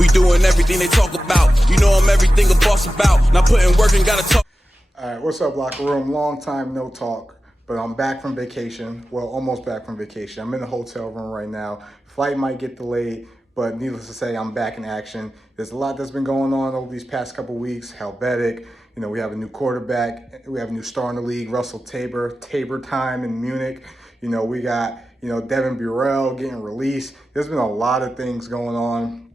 We doing everything they talk about. You know I'm everything a boss about. Not putting work and gotta talk. All right, what's up, Locker Room? Long time no talk, but I'm back from vacation. Well, almost back from vacation. I'm in the hotel room right now. Flight might get delayed, but needless to say, I'm back in action. There's a lot that's been going on over these past couple weeks. Helvetic, we have a new quarterback. We have a new star in the league, Russell Tabor time in Munich. We got, Devin Burrell getting released. There's been a lot of things going on.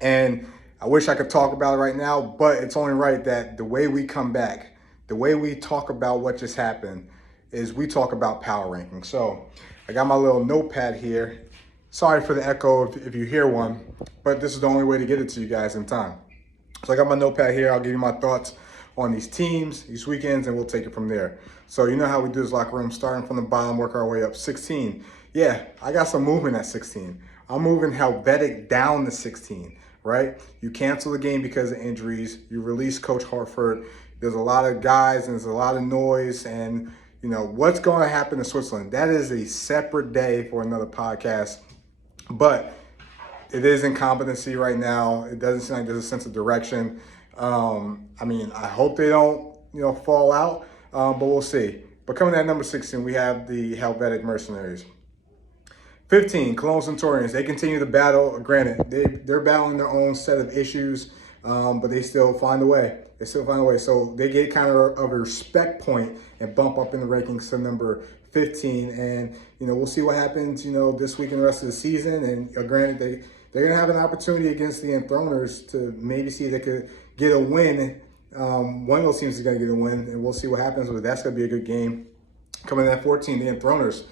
And I wish I could talk about it right now, but it's only right that the way we come back, the way we talk about what just happened is we talk about power ranking. So I got my little notepad here. Sorry for the echo if you hear one, but this is the only way to get it to you guys in time. So I got my notepad here. I'll give you my thoughts on these teams, these weekends, and we'll take it from there. So you know how we do this, Locker Room, starting from the bottom, work our way up. 16. Yeah, I got some movement at 16. I'm moving Helvetic down to 16, right? You cancel the game because of injuries. You release Coach Hartford. There's a lot of guys and there's a lot of noise. And, what's going to happen in Switzerland? That is a separate day for another podcast. But it is incompetency right now. It doesn't seem like there's a sense of direction. I hope they don't, fall out, but we'll see. But coming at number 16, we have the Helvetic Mercenaries. 15, Cologne Centurions. They continue to battle. Granted, they're battling their own set of issues, but they still find a way. So they get kind of a respect point and bump up in the rankings to number 15. And, we'll see what happens, this week and the rest of the season. And granted, they're going to have an opportunity against the Enthroners to maybe see if they could get a win. One of those teams is going to get a win, and we'll see what happens. But that's going to be a good game. Coming in at 14, the Enthroners.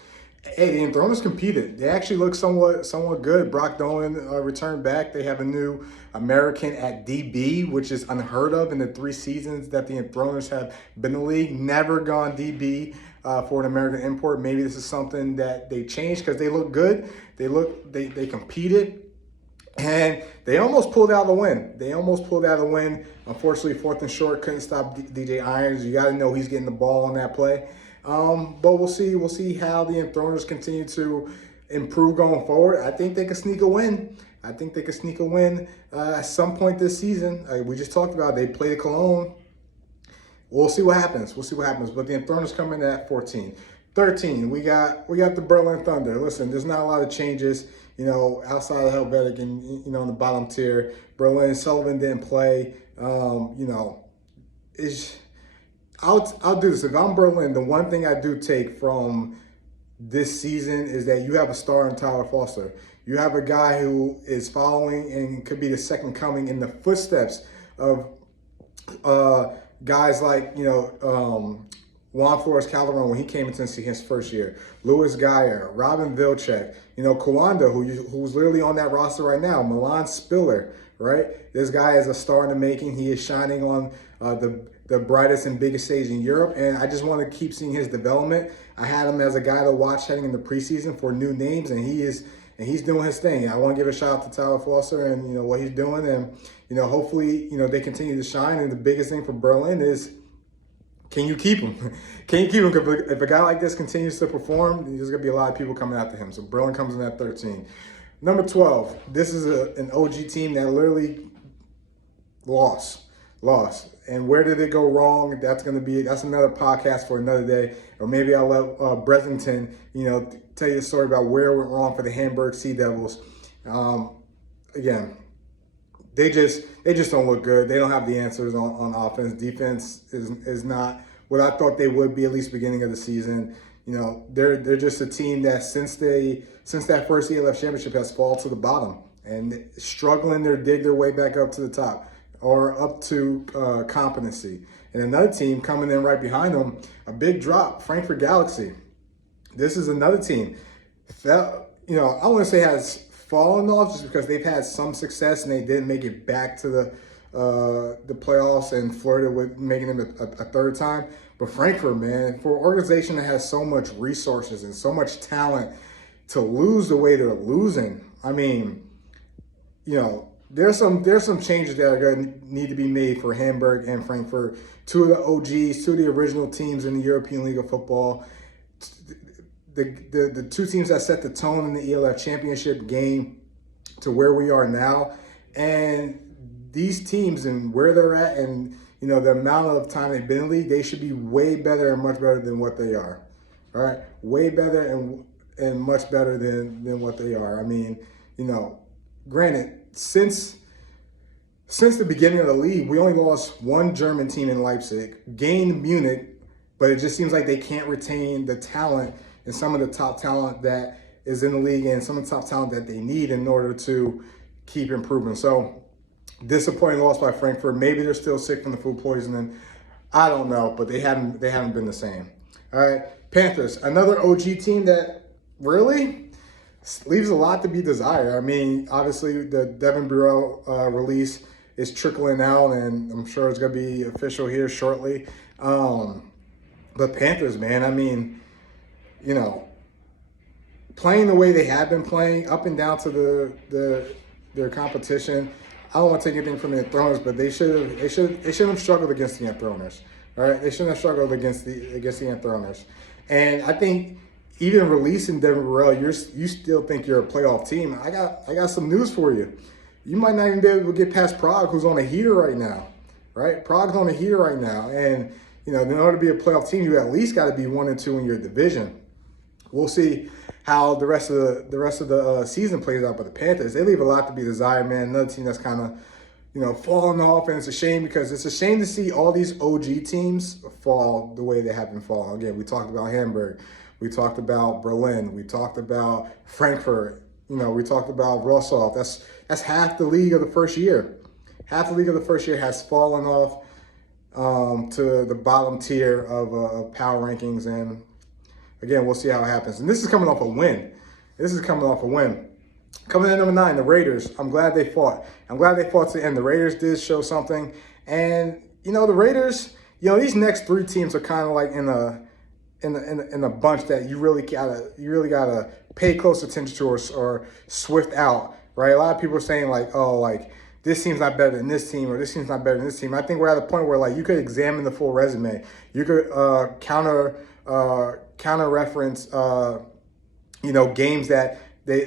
Hey, the Enthroners competed. They actually look somewhat good. Brock Dolan returned back. They have a new American at DB, which is unheard of in the 3 seasons that the Enthroners have been in the league. Never gone DB for an American import. Maybe this is something that they changed because they look good. They competed. And they almost pulled out the win. Unfortunately, 4th and short, couldn't stop DJ Irons. You got to know he's getting the ball on that play. But we'll see. We'll see how the Enthroners continue to improve going forward. I think they can sneak a win. At some point this season. We just talked about it. They play the Cologne. We'll see what happens. But the Enthroners come in at 14. 13, we got the Berlin Thunder. Listen, there's not a lot of changes, outside of Helvetic and, in the bottom tier. Berlin, Sullivan didn't play. I'll do this. If I'm Berlin, the one thing I do take from this season is that you have a star in Tyler Foster. You have a guy who is following and could be the second coming in the footsteps of guys like, Juan Flores Calderon when he came into Tennessee his first year, Louis Geyer, Robin Vilcek, Kawanda, who's literally on that roster right now, Milan Spiller, right? This guy is a star in the making. He is shining on the brightest and biggest stage in Europe, and I just want to keep seeing his development. I had him as a guy to watch heading in the preseason for new names, and he's doing his thing. I want to give a shout out to Tyler Foster and what he's doing, and hopefully they continue to shine. And the biggest thing for Berlin is, can you keep him? If a guy like this continues to perform, there's going to be a lot of people coming after him. So Berlin comes in at 13. Number 12, this is an OG team that literally lost. And where did it go wrong? That's another podcast for another day. Or maybe I'll let Breslington, tell you a story about where it went wrong for the Hamburg Sea Devils. Again, they just don't look good. They don't have the answers on offense. Defense is not what I thought they would be, at least beginning of the season. They're just a team that since that first ELF championship has fallen to the bottom and struggling to dig their way back up to the top or up to competency. And another team coming in right behind them, a big drop, Frankfurt Galaxy. This is another team that, I want to say has fallen off just because they've had some success and they didn't make it back to the playoffs and flirted with making them a third time. But Frankfurt, man, for an organization that has so much resources and so much talent, to lose the way they're losing, there's some changes that are going to need to be made for Hamburg and Frankfurt, 2 of the OGs, 2 of the original teams in the European League of Football. The 2 teams that set the tone in the ELF championship game to where we are now. And these teams and where they're at and, the amount of time they've been in the league, they should be way better and much better than what they are. All right? Way better and much better than what they are. I mean, granted, since the beginning of the league, we only lost one German team in Leipzig, gained Munich, but it just seems like they can't retain the talent and some of the top talent that is in the league and some of the top talent that they need in order to keep improving. So, disappointing loss by Frankfurt. Maybe they're still sick from the food poisoning. I don't know, but they haven't been the same. All right, Panthers, another OG team that really leaves a lot to be desired. I mean, obviously the Devin Burrell release is trickling out, and I'm sure it's going to be official here shortly. But Panthers, man, I mean, playing the way they have been playing, up and down to their competition. I don't want to take anything from the Enthroners, but they shouldn't have struggled against the Enthroners. All right, they shouldn't have struggled against the Enthroners. And I think even releasing Devin Burrell, you still think you're a playoff team. I got some news for you. You might not even be able to get past Prague, who's on a heater right now, right? Prague's on a heater right now, and in order to be a playoff team, you at least got to be 1-2 in your division. We'll see how the rest of the season plays out. But the Panthers, they leave a lot to be desired, man. Another team that's kind of falling off, and it's a shame because it's a shame to see all these OG teams fall the way they have been falling. Again, we talked about Hamburg, we talked about Berlin, we talked about Frankfurt, we talked about Rostov. That's half the league of the first year. Half the league of the first year has fallen off to the bottom tier of power rankings, and again, we'll see how it happens. And this is coming off a win. Coming in number 9, the Raiders. I'm glad they fought. To the end. The Raiders did show something, and the Raiders. These next 3 teams are kind of like in a bunch that you really gotta pay close attention to or swift out, right? A lot of people are saying this team's not better than this team, or this team's not better than this team. I think we're at a point where you could examine the full resume. You could counter reference, games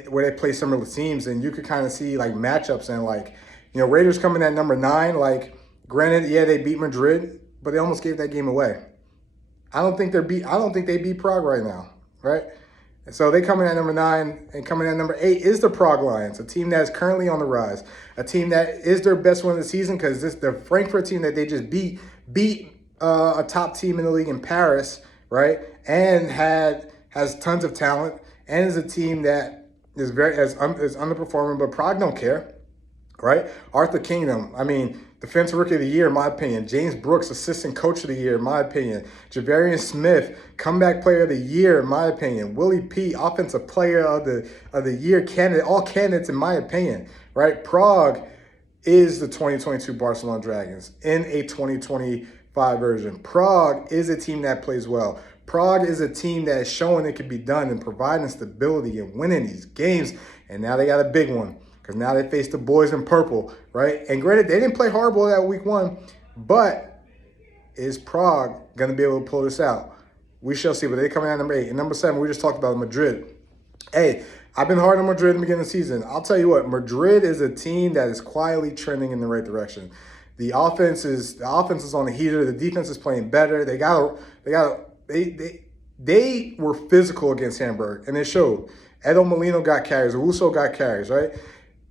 where they play similar teams, and you could kind of see matchups and Raiders coming at number 9. Granted, yeah, they beat Madrid, but they almost gave that game away. I don't think they beat Prague right now, right? So they come in at number 9, and coming in at number 8 is the Prague Lions, a team that is currently on the rise, a team that is their best win of the season because the Frankfurt team that they just beat a top team in the league in Paris, right? And has tons of talent, and is a team that is is underperforming, but Prague don't care, right? Arthur Kingdom, Defensive Rookie of the Year, in my opinion. James Brooks, Assistant Coach of the Year, in my opinion. Javarian Smith, Comeback Player of the Year, in my opinion. Willie P, Offensive Player of the Year candidate. All candidates, in my opinion, right? Prague is the 2022 Barcelona Dragons in a 2025 version. Prague is a team that plays well. Prague is a team that is showing it can be done and providing stability and winning these games. And now they got a big one, because now they face the boys in purple, right? And granted, they didn't play horrible that week 1, but is Prague going to be able to pull this out? We shall see, but they're coming out number 8. And number 7, we just talked about Madrid. Hey, I've been hard on Madrid in the beginning of the season. I'll tell you what, Madrid is a team that is quietly trending in the right direction. The offense is on the heater. The defense is playing better. They were physical against Hamburg, and it showed. Edo Molino got carries. Owusu got carries, right?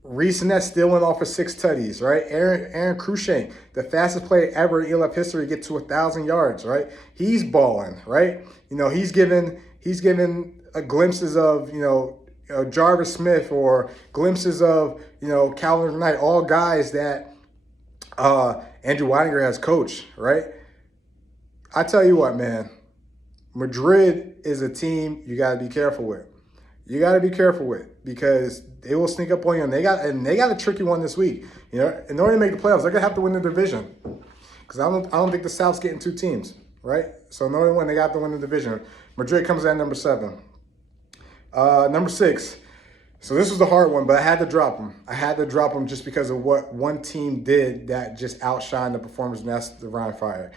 Reese Ness still went off for 6 tutties, right? Aaron Cruikshank, the fastest player ever in ELF history, get to 1,000 yards, right? He's balling, right? He's given glimpses of Jarvis Smith, or glimpses of Calvin Knight, all guys that Andrew Weidinger has coached, right? I tell you what, man, Madrid is a team you got to be careful with. Because they will sneak up on you, and they got a tricky one this week. In order to make the playoffs, they're gonna have to win the division. Because I don't think the South's getting 2 teams, right? So in order to win, they got to win the division. Madrid comes at number 7. Number 6. So this was the hard one, but I had to drop them. Just because of what one team did that just outshined the performance, and that's the Rhein Fire.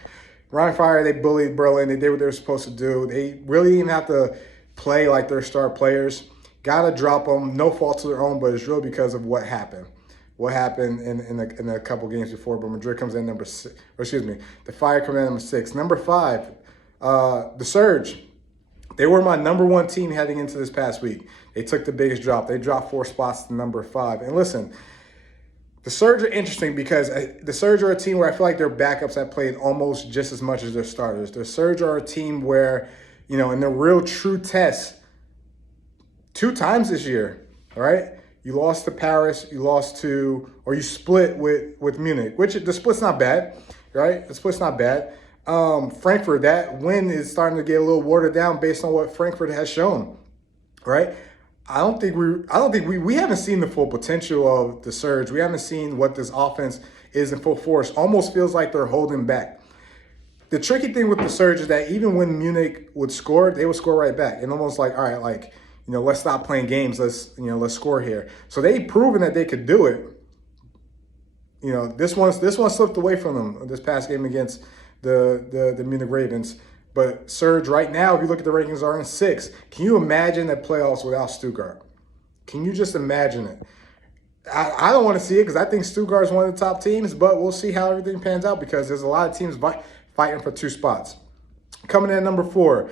Rhein Fire, they bullied Berlin. They did what they were supposed to do. They really didn't have to play like their star players. Got to drop them. No fault to their own, but it's really because of what happened, what happened in a couple games before. But Madrid comes in number six, or excuse me, the Fire come in number 6. Number 5, the Surge. They were my number 1 team heading into this past week. They took the biggest drop. They dropped 4 spots to number 5. And listen, the Surge are interesting because the Surge are a team where I feel like their backups have played almost just as much as their starters. The Surge are a team where, in the real true test, 2 times this year, right? You lost to Paris, you split with Munich, which the split's not bad, right? The split's not bad. Frankfurt, that win is starting to get a little watered down based on what Frankfurt has shown, right? I don't think we haven't seen the full potential of the Surge. We haven't seen what this offense is in full force. Almost feels like they're holding back. The tricky thing with the Surge is that even when Munich would score, they would score right back. And almost like, all right, like, let's stop playing games. Let's score here. So they've proven that they could do it. This one slipped away from them this past game against the Munich Ravens. But Surge right now, if you look at the rankings, are in 6th. Can you imagine the playoffs without Stuttgart? Can you just imagine it? I don't want to see it because I think Stuttgart is one of the top teams, but we'll see how everything pans out because there's a lot of teams fighting for 2 spots. Coming in at number 4,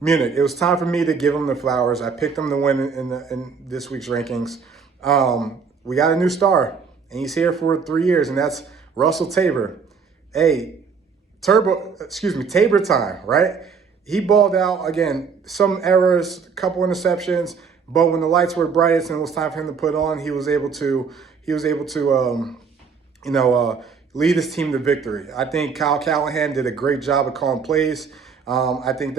Munich. It was time for me to give them the flowers. I picked them to win in this week's rankings. We got a new star, and he's here for 3 years, and that's Russell Tabor. Hey, Tabor time, right? He balled out again. Some errors, a couple interceptions, but when the lights were brightest and it was time for him to put on, he was able to lead his team to victory. I think Kyle Callahan did a great job of calling plays. I think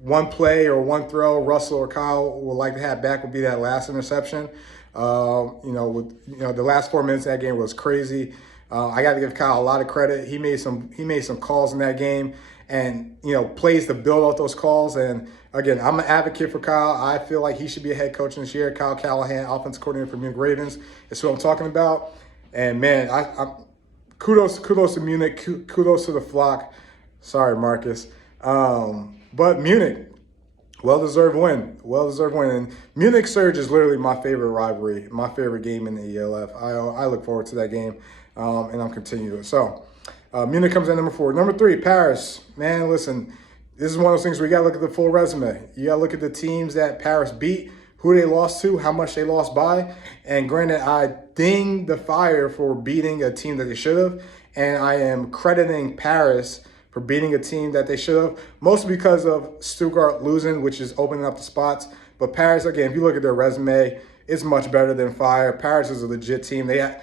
one play or one throw Russell or Kyle would like to have back would be that last interception. The last 4 minutes of that game was crazy. I got to give Kyle a lot of credit. He made some calls in that game, and plays to build off those calls. And again, I'm an advocate for Kyle. I feel like he should be a head coach this year. Kyle Callahan, offensive coordinator for Munich Ravens, is who I'm talking about. And man, I kudos to Munich, kudos to the flock. Sorry, Marcus. But Munich, well-deserved win. And Munich Surge is literally my favorite rivalry, my favorite game in the ELF. I look forward to that game, and I'm continuing. So Munich comes in number 4. Number 3, Paris. Man, listen, this is one of those things where you got to look at the full resume. You got to look at the teams that Paris beat, who they lost to, how much they lost by. And granted, I ding the Fire for beating a team that they should have, and I am crediting Paris for beating a team that they should have, mostly because of Stuttgart losing, which is opening up the spots. But Paris, again, if you look at their resume, it's much better than Fire. Paris is a legit team. They had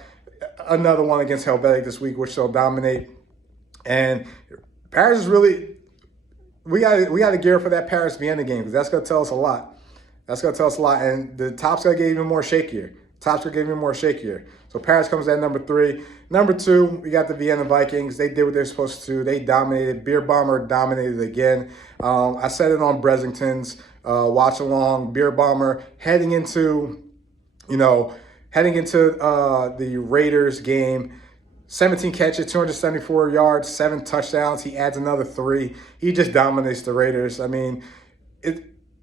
another one against Helvetic this week, which they'll dominate. And Paris is really, we got to gear for that Paris Vienna game because that's going to tell us a lot. And the top's going to get even more shakier. So Paris comes at number 3. Number 2, we got the Vienna Vikings. They did what they're supposed to. They dominated. Beer Bomber dominated again. I said it on Bressington's watch along. Beer Bomber heading into the Raiders game. 17 catches, 274 yards, 7 touchdowns. He adds another 3. He just dominates the Raiders. I mean,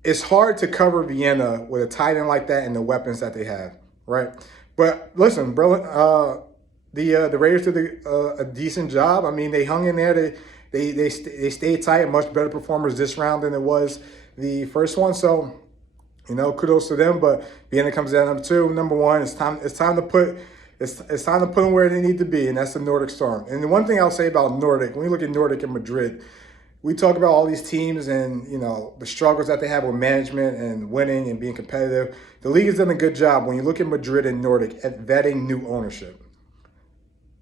it's hard to cover Vienna with a tight end like that and the weapons that they have, right? But listen, bro, the Raiders did a decent job. I mean, they hung in there. They stayed tight. Much better performers this round than it was the first one. So, kudos to them. But Vienna comes in number 2. Number 1, it's time to put them where they need to be, and that's the Nordic Storm. And the one thing I'll say about Nordic, when you look at Nordic and Madrid, we talk about all these teams and, the struggles that they have with management and winning and being competitive. The league has done a good job when you look at Madrid and Nordic at vetting new ownership.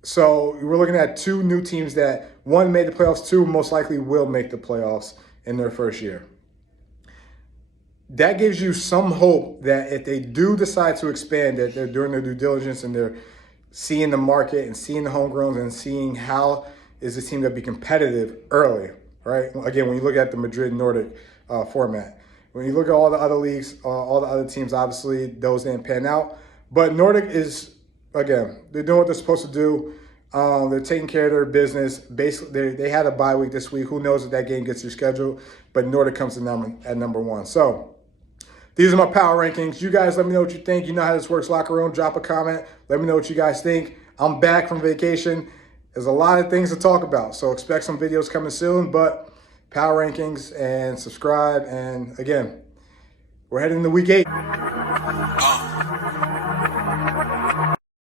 So we're looking at 2 new teams that, 1 made the playoffs, 2 most likely will make the playoffs in their first year. That gives you some hope that if they do decide to expand, that they're doing their due diligence and they're seeing the market and seeing the homegrowns and seeing how is this team going to be competitive early. Right? Again, when you look at the Madrid Nordic format. When you look at all the other leagues, all the other teams, obviously, those didn't pan out. But Nordic is, again, they're doing what they're supposed to do. They're taking care of their business. Basically, they had a bye week this week. Who knows if that game gets rescheduled? But Nordic comes at number 1. So these are my power rankings. You guys let me know what you think. You know how this works, locker room. Drop a comment. Let me know what you guys think. I'm back from vacation. There's a lot of things to talk about, so expect some videos coming soon, but power rankings and subscribe. And again, we're heading into week 8.